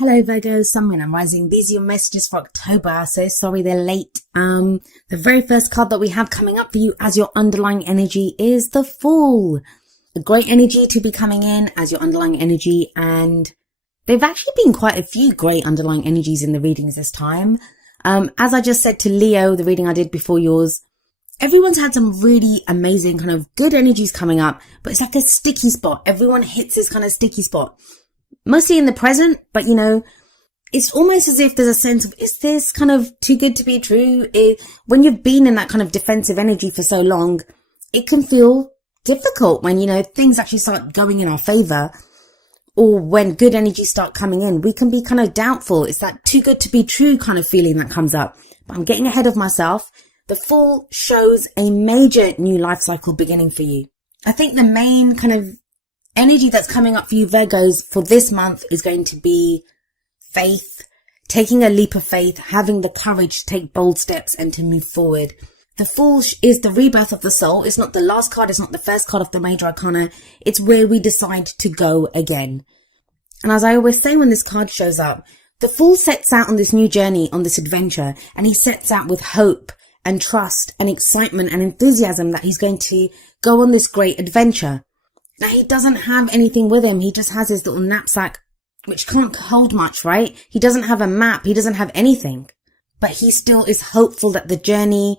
Hello Virgo, Sun, Moon and Rising. These are your messages for October. So sorry they're late. The very first card that we have coming up for you as your underlying energy is the Fool. A great energy to be coming in as your underlying energy, and there've actually been quite a few great underlying energies in the readings this time. As I just said to Leo, the reading I did before yours, everyone's had some really amazing kind of good energies coming up, but it's like a sticky spot. Everyone hits this kind of sticky spot. Mostly in the present, but you know, it's almost as if there's a sense of, is this kind of too good to be true? When you've been in that kind of defensive energy for so long, it can feel difficult when, you know, things actually start going in our favor, or when good energies start coming in, we can be kind of doubtful. It's that too good to be true kind of feeling that comes up. But I'm getting ahead of myself. The Fool shows a major new life cycle beginning for you. I think the main kind of energy that's coming up for you Virgos for this month is going to be faith, taking a leap of faith, having the courage to take bold steps and to move forward. The Fool is the rebirth of the soul. It's not the last card. It's not the first card of the major arcana. It's where we decide to go again. And as I always say when this card shows up, the Fool sets out on this new journey, on this adventure, and he sets out with hope and trust and excitement and enthusiasm that he's going to go on this great adventure. Now, he doesn't have anything with him. He just has his little knapsack, which can't hold much, right? He doesn't have a map. He doesn't have anything. But he still is hopeful that the journey,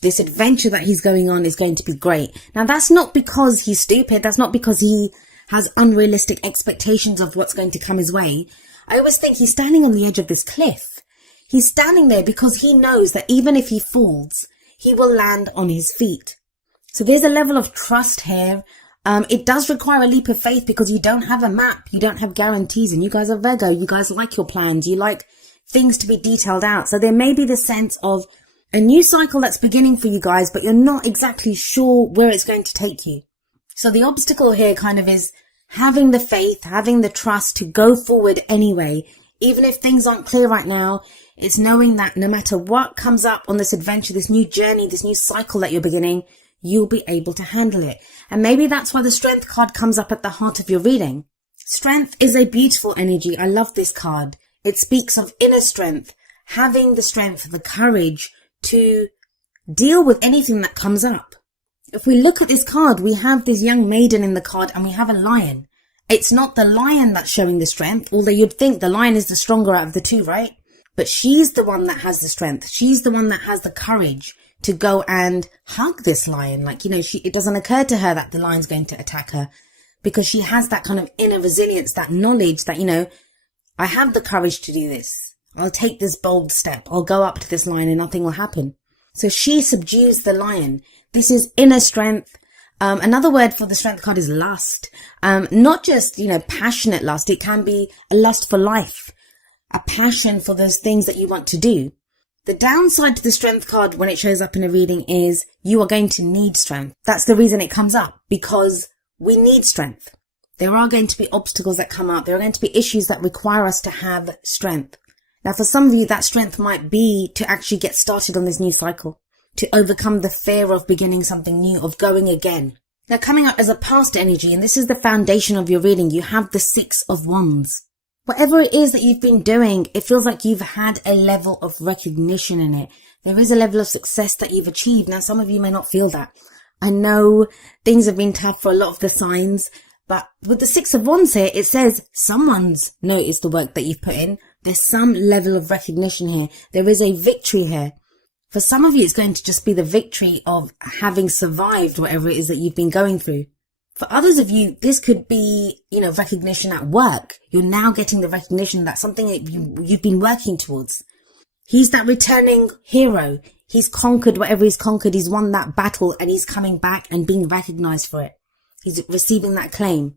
this adventure that he's going on, is going to be great. Now, that's not because he's stupid. That's not because he has unrealistic expectations of what's going to come his way. I always think he's standing on the edge of this cliff. He's standing there because he knows that even if he falls, he will land on his feet. So there's a level of trust here. It does require a leap of faith because you don't have a map, you don't have guarantees, and you guys are Virgo, you guys like your plans, you like things to be detailed out. So there may be the sense of a new cycle that's beginning for you guys, but you're not exactly sure where it's going to take you. So the obstacle here kind of is having the faith, having the trust to go forward anyway. Even if things aren't clear right now, it's knowing that no matter what comes up on this adventure, this new journey, this new cycle that you're beginning, you'll be able to handle it. And maybe that's why the Strength card comes up at the heart of your reading. Strength is a beautiful energy. I love this card. It speaks of inner strength, having the strength, the courage to deal with anything that comes up. If we look at this card, we have this young maiden in the card and we have a lion. It's not the lion that's showing the strength, although you'd think the lion is the stronger out of the two, right? But she's the one that has the strength. She's the one that has the courage to go and hug this lion. Like, you know, it doesn't occur to her that the lion's going to attack her because she has that kind of inner resilience, that knowledge that, you know, I have the courage to do this. I'll take this bold step. I'll go up to this lion and nothing will happen. So she subdues the lion. This is inner strength. Another word for the Strength card is lust. Not just, you know, passionate lust. It can be a lust for life, a passion for those things that you want to do. The downside to the Strength card when it shows up in a reading is you are going to need strength. That's the reason it comes up, because we need strength. There are going to be obstacles that come up. There are going to be issues that require us to have strength. Now, for some of you, that strength might be to actually get started on this new cycle, to overcome the fear of beginning something new, of going again. Now, coming up as a past energy, and this is the foundation of your reading, you have the Six of Wands. Whatever it is that you've been doing, it feels like you've had a level of recognition in it. There is a level of success that you've achieved. Now, some of you may not feel that. I know things have been tough for a lot of the signs, but with the Six of Wands here, it says someone's noticed the work that you've put in. There's some level of recognition here. There is a victory here. For some of you, it's going to just be the victory of having survived whatever it is that you've been going through. For others of you, this could be, you know, recognition at work. You're now getting the recognition that something that you've been working towards. He's that returning hero. He's conquered whatever he's conquered. He's won that battle and he's coming back and being recognized for it. He's receiving that claim.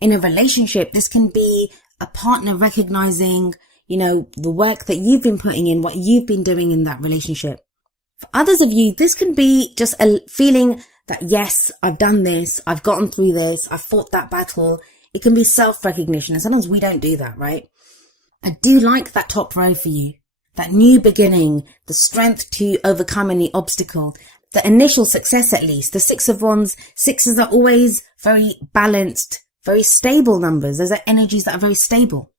In a relationship, this can be a partner recognizing, you know, the work that you've been putting in, what you've been doing in that relationship. For others of you, this can be just a feeling that, yes, I've done this, I've gotten through this, I've fought that battle. It can be self-recognition, and sometimes we don't do that, right? I do like that top row for you. That new beginning, the strength to overcome any obstacle, the initial success at least. The Six of Wands, sixes are always very balanced, very stable numbers. Those are energies that are very stable.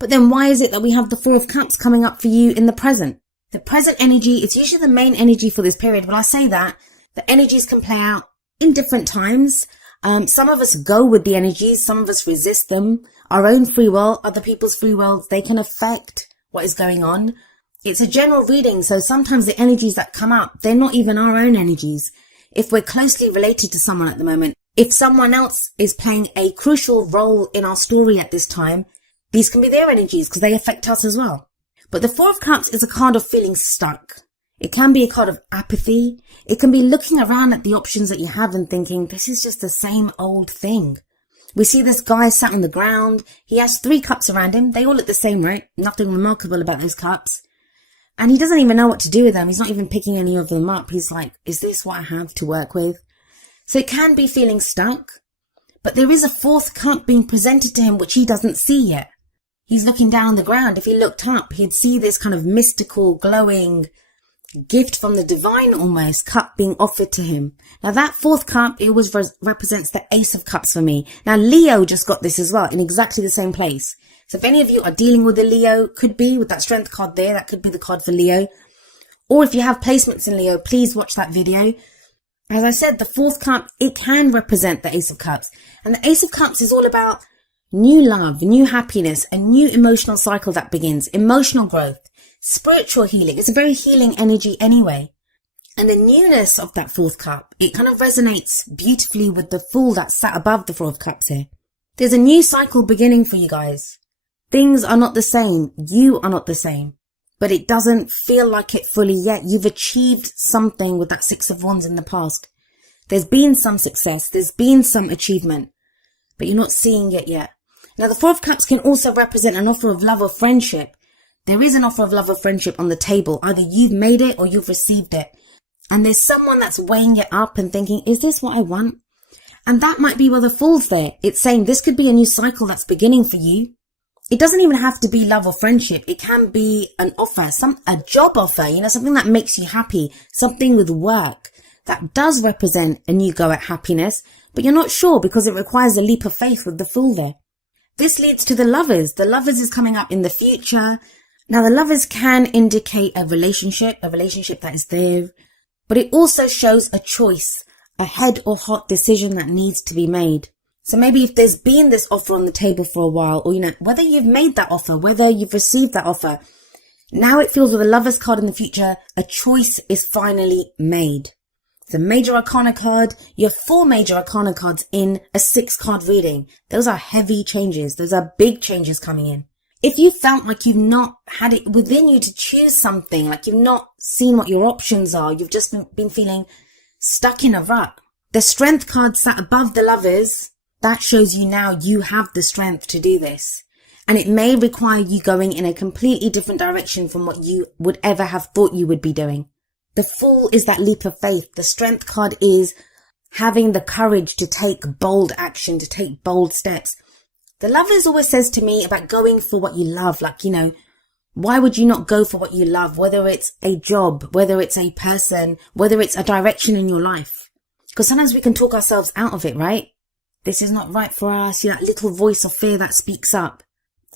But then why is it that we have the Four of Cups coming up for you in the present? The present energy, it's usually the main energy for this period. When I say that, the energies can play out in different times. Some of us go with the energies, some of us resist them. Our own free will, other people's free will, they can affect what is going on. It's a general reading, so sometimes the energies that come up, they're not even our own energies. If we're closely related to someone at the moment, if someone else is playing a crucial role in our story at this time, these can be their energies because they affect us as well. But the Four of Cups is a card of feeling stuck. It can be a card of apathy. It can be looking around at the options that you have and thinking, this is just the same old thing. We see this guy sat on the ground. He has 3 cups around him. They all look the same, right? Nothing remarkable about those cups. And he doesn't even know what to do with them. He's not even picking any of them up. He's like, is this what I have to work with? So it can be feeling stuck. But there is a 4th cup being presented to him which he doesn't see yet. He's looking down on the ground. If he looked up, he'd see this kind of mystical, glowing gift from the divine almost cup being offered to him. Now that 4th cup, it always represents the Ace of Cups for me. Now Leo just got this as well in exactly the same place. So if any of you are dealing with a Leo, could be with that Strength card there, that could be the card for Leo. Or if you have placements in Leo, please watch that video. As I said, the 4th cup, it can represent the Ace of Cups. And the Ace of Cups is all about new love, new happiness, a new emotional cycle that begins, emotional growth, spiritual healing. It's a very healing energy anyway. And the newness of that 4th cup, it kind of resonates beautifully with the Fool that sat above the 4 of Cups here. There's a new cycle beginning for you guys. Things are not the same. You are not the same. But it doesn't feel like it fully yet. You've achieved something with that 6 of Wands in the past. There's been some success. There's been some achievement. But you're not seeing it yet. Now, the 4 of Cups can also represent an offer of love or friendship. There is an offer of love or friendship on the table. Either you've made it or you've received it. And there's someone that's weighing it up and thinking, is this what I want? And that might be where the Fool's there. It's saying this could be a new cycle that's beginning for you. It doesn't even have to be love or friendship. It can be an offer, a job offer, something that makes you happy, something with work that does represent a new go at happiness, but you're not sure because it requires a leap of faith with the Fool there. This leads to the Lovers. The Lovers is coming up in the future. Now, the Lovers can indicate a relationship that is there, but it also shows a choice, a head or heart decision that needs to be made. So maybe if there's been this offer on the table for a while, or, whether you've made that offer, whether you've received that offer, now it feels with the Lovers card in the future, a choice is finally made. It's a Major Arcana card. You have 4 Major Arcana cards in a 6-card reading. Those are heavy changes. Those are big changes coming in. If you felt like you've not had it within you to choose something, like you've not seen what your options are, you've just been feeling stuck in a rut. The Strength card sat above the Lovers. That shows you now you have the strength to do this. And it may require you going in a completely different direction from what you would ever have thought you would be doing. The Fool is that leap of faith. The Strength card is having the courage to take bold action, to take bold steps. The Lovers always says to me about going for what you love. Like, why would you not go for what you love? Whether it's a job, whether it's a person, whether it's a direction in your life. Because sometimes we can talk ourselves out of it, right? This is not right for us. That little voice of fear that speaks up.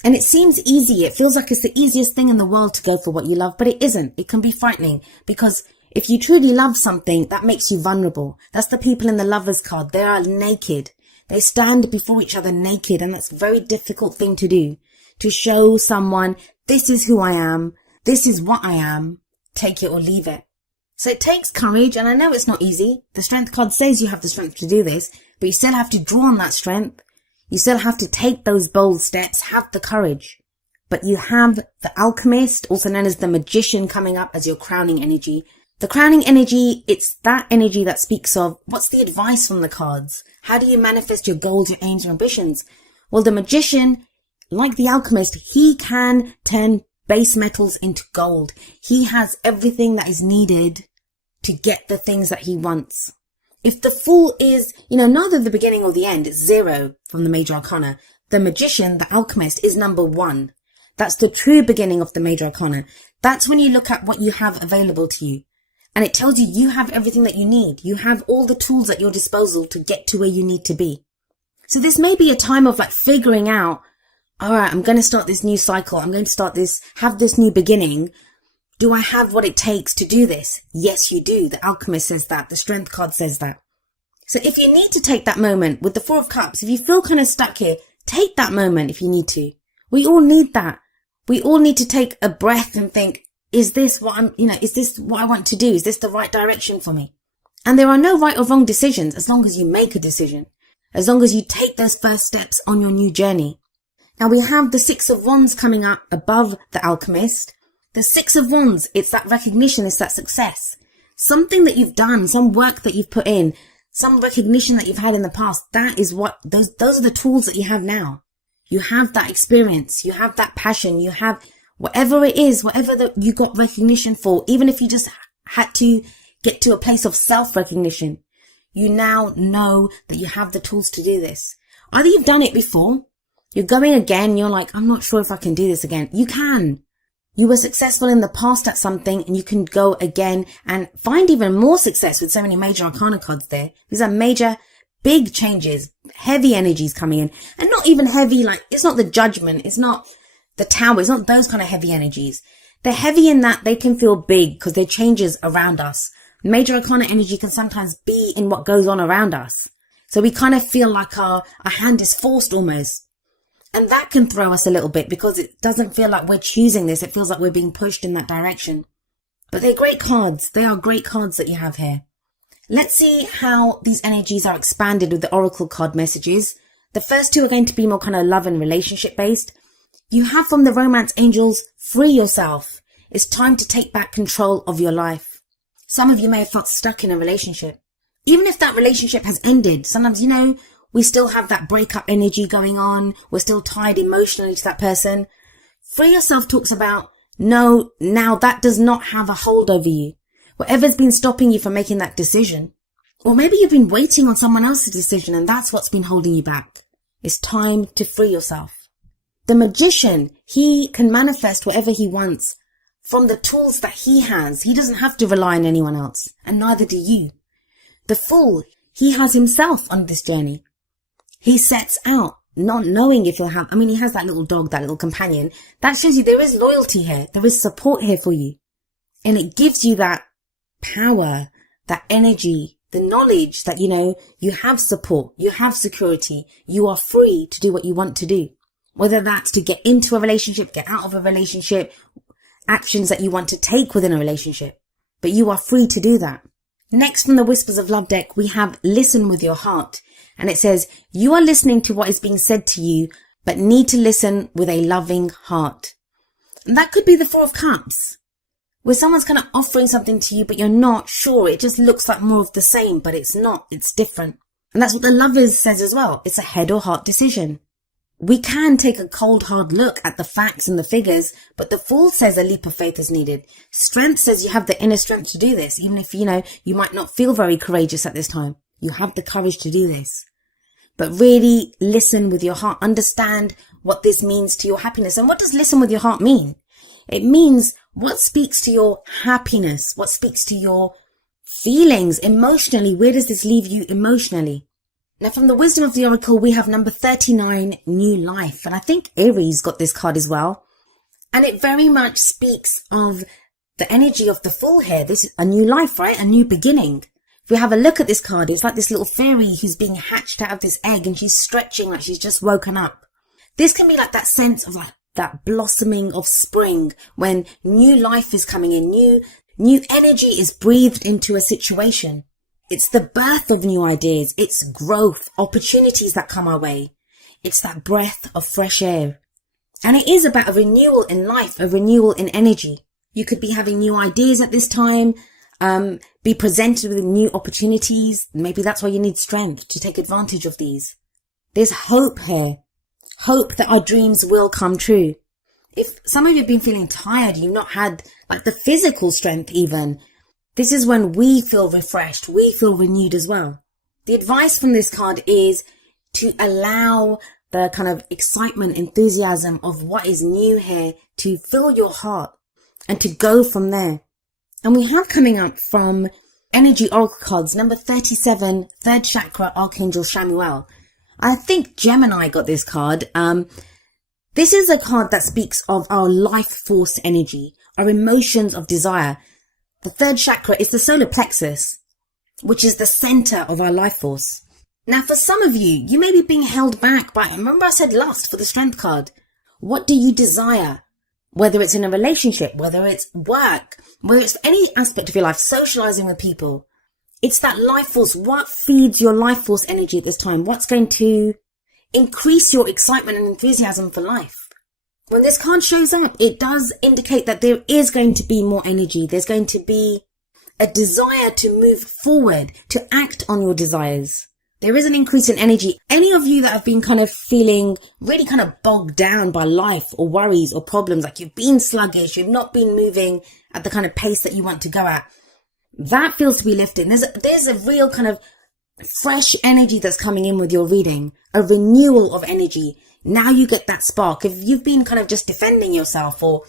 And it seems easy. It feels like it's the easiest thing in the world to go for what you love, but it isn't. It can be frightening because if you truly love something, that makes you vulnerable. That's the people in the Lovers card. They are naked. They stand before each other naked, and that's a very difficult thing to do. To show someone, this is who I am. This is what I am. Take it or leave it. So it takes courage, and I know it's not easy. The Strength card says you have the strength to do this, but you still have to draw on that strength. You still have to take those bold steps, have the courage. But you have the Alchemist, also known as the Magician, coming up as your crowning energy. The crowning energy, it's that energy that speaks of what's the advice from the cards? How do you manifest your goals, your aims, your ambitions? Well, the Magician, like the Alchemist, he can turn base metals into gold. He has everything that is needed to get the things that he wants. If the Fool is, neither the beginning or the end, it's 0 from the Major Arcana. The Magician, the Alchemist, is number 1. That's the true beginning of the Major Arcana. That's when you look at what you have available to you. And it tells you you have everything that you need. You have all the tools at your disposal to get to where you need to be. So this may be a time of figuring out, all right, I'm going to start this new cycle. I'm going to have this new beginning. Do I have what it takes to do this? Yes, you do. The Alchemist says that. The Strength card says that. So if you need to take that moment with the Four of Cups, if you feel kind of stuck here, take that moment if you need to. We all need that. We all need to take a breath and think, is this what is this what I want to do? Is this the right direction for me? And there are no right or wrong decisions as long as you make a decision, as long as you take those first steps on your new journey. Now we have the Six of Wands coming up above the Alchemist. The Six of Wands, it's that recognition, it's that success. Something that you've done, some work that you've put in, some recognition that you've had in the past. That is what, those are the tools that you have now. You have that experience, you have that passion, you have whatever it is, whatever that you got recognition for, even if you just had to get to a place of self-recognition, you now know that you have the tools to do this. Either you've done it before, you're going again, you're like, I'm not sure if I can do this again. You can. You were successful in the past at something and you can go again and find even more success with so many major arcana cards there. These are major, big changes, heavy energies coming in, and not even heavy, like it's not the Judgment, it's not the Tower, it's not those kind of heavy energies. They're heavy in that they can feel big because they're changes around us. Major arcana energy can sometimes be in what goes on around us. So we kind of feel like our hand is forced almost. And that can throw us a little bit because it doesn't feel like we're choosing this. It feels like we're being pushed in that direction. But they're great cards. They are great cards that you have here. Let's see how these energies are expanded with the Oracle card messages. The first two are going to be more kind of love and relationship based. You have from the Romance Angels, free yourself. It's time to take back control of your life. Some of you may have felt stuck in a relationship. Even if that relationship has ended, sometimes, we still have that breakup energy going on. We're still tied emotionally to that person. Free yourself talks about, no, now that does not have a hold over you. Whatever's been stopping you from making that decision. Or maybe you've been waiting on someone else's decision and that's what's been holding you back. It's time to free yourself. The Magician, he can manifest whatever he wants from the tools that he has. He doesn't have to rely on anyone else, and neither do you. The Fool, he has himself on this journey. He sets out not knowing if he'll have, he has that little dog, that little companion. That shows you there is loyalty here. There is support here for you. And it gives you that power, that energy, the knowledge that, you have support, you have security, you are free to do what you want to do. Whether that's to get into a relationship, get out of a relationship, actions that you want to take within a relationship. But you are free to do that. Next from the Whispers of Love deck, we have Listen with Your Heart. And it says, you are listening to what is being said to you, but need to listen with a loving heart. And that could be the Four of Cups, where someone's kind of offering something to you, but you're not sure. It just looks like more of the same, but it's not. It's different. And that's what the Lovers says as well. It's a head or heart decision. We can take a cold, hard look at the facts and the figures, but the Fool says a leap of faith is needed. Strength says you have the inner strength to do this, even if, you might not feel very courageous at this time. You have the courage to do this. But really listen with your heart. Understand what this means to your happiness. And what does listen with your heart mean? It means what speaks to your happiness, what speaks to your feelings emotionally. Where does this leave you emotionally? Now, from the Wisdom of the Oracle, we have number 39, New Life. And I think Aries got this card as well. And it very much speaks of the energy of the Fool here. This is a new life, right? A new beginning. If we have a look at this card, it's like this little fairy who's being hatched out of this egg and she's stretching like she's just woken up. This can be like that sense of like that blossoming of spring when new life is coming in, new energy is breathed into a situation. It's the birth of new ideas. It's growth, opportunities that come our way. It's that breath of fresh air. And it is about a renewal in life, a renewal in energy. You could be having new ideas at this time, be presented with new opportunities. Maybe that's why you need strength to take advantage of these. There's hope here. Hope that our dreams will come true. If some of you have been feeling tired, you've not had like the physical strength even, this is when we feel refreshed. We feel renewed as well. The advice from this card is to allow the kind of excitement, enthusiasm of what is new here to fill your heart and to go from there. And we have coming up from Energy Oracle cards, number 37, third chakra, Archangel Shamuel. I think Gemini got this card. This is a card that speaks of our life force energy, our emotions of desire. The third chakra is the solar plexus, which is the center of our life force. Now, for some of you, you may be being held back by, remember I said lust for the strength card. What do you desire? Whether it's in a relationship, whether it's work, whether it's any aspect of your life, socializing with people. It's that life force. What feeds your life force energy at this time? What's going to increase your excitement and enthusiasm for life? When this card shows up, it does indicate that there is going to be more energy. There's going to be a desire to move forward, to act on your desires. There is an increase in energy. Any of you that have been kind of feeling really kind of bogged down by life or worries or problems, like you've been sluggish, you've not been moving at the kind of pace that you want to go at, that feels to be lifted. There's a real kind of fresh energy that's coming in with your reading, a renewal of energy. Now you get that spark. If you've been kind of just defending yourself or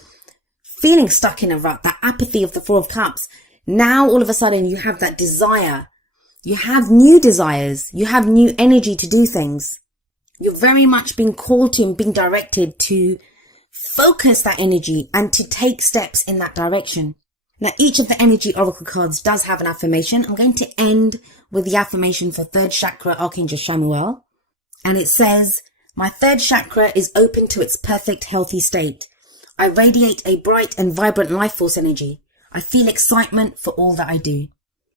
feeling stuck in a rut, that apathy of the Four of Cups, now all of a sudden you have that desire. You have new desires. You have new energy to do things. You're very much being called to and being directed to focus that energy and to take steps in that direction. Now, each of the energy oracle cards does have an affirmation. I'm going to end with the affirmation for third chakra, Archangel Chamuel. And it says, my third chakra is open to its perfect, healthy state. I radiate a bright and vibrant life force energy. I feel excitement for all that I do.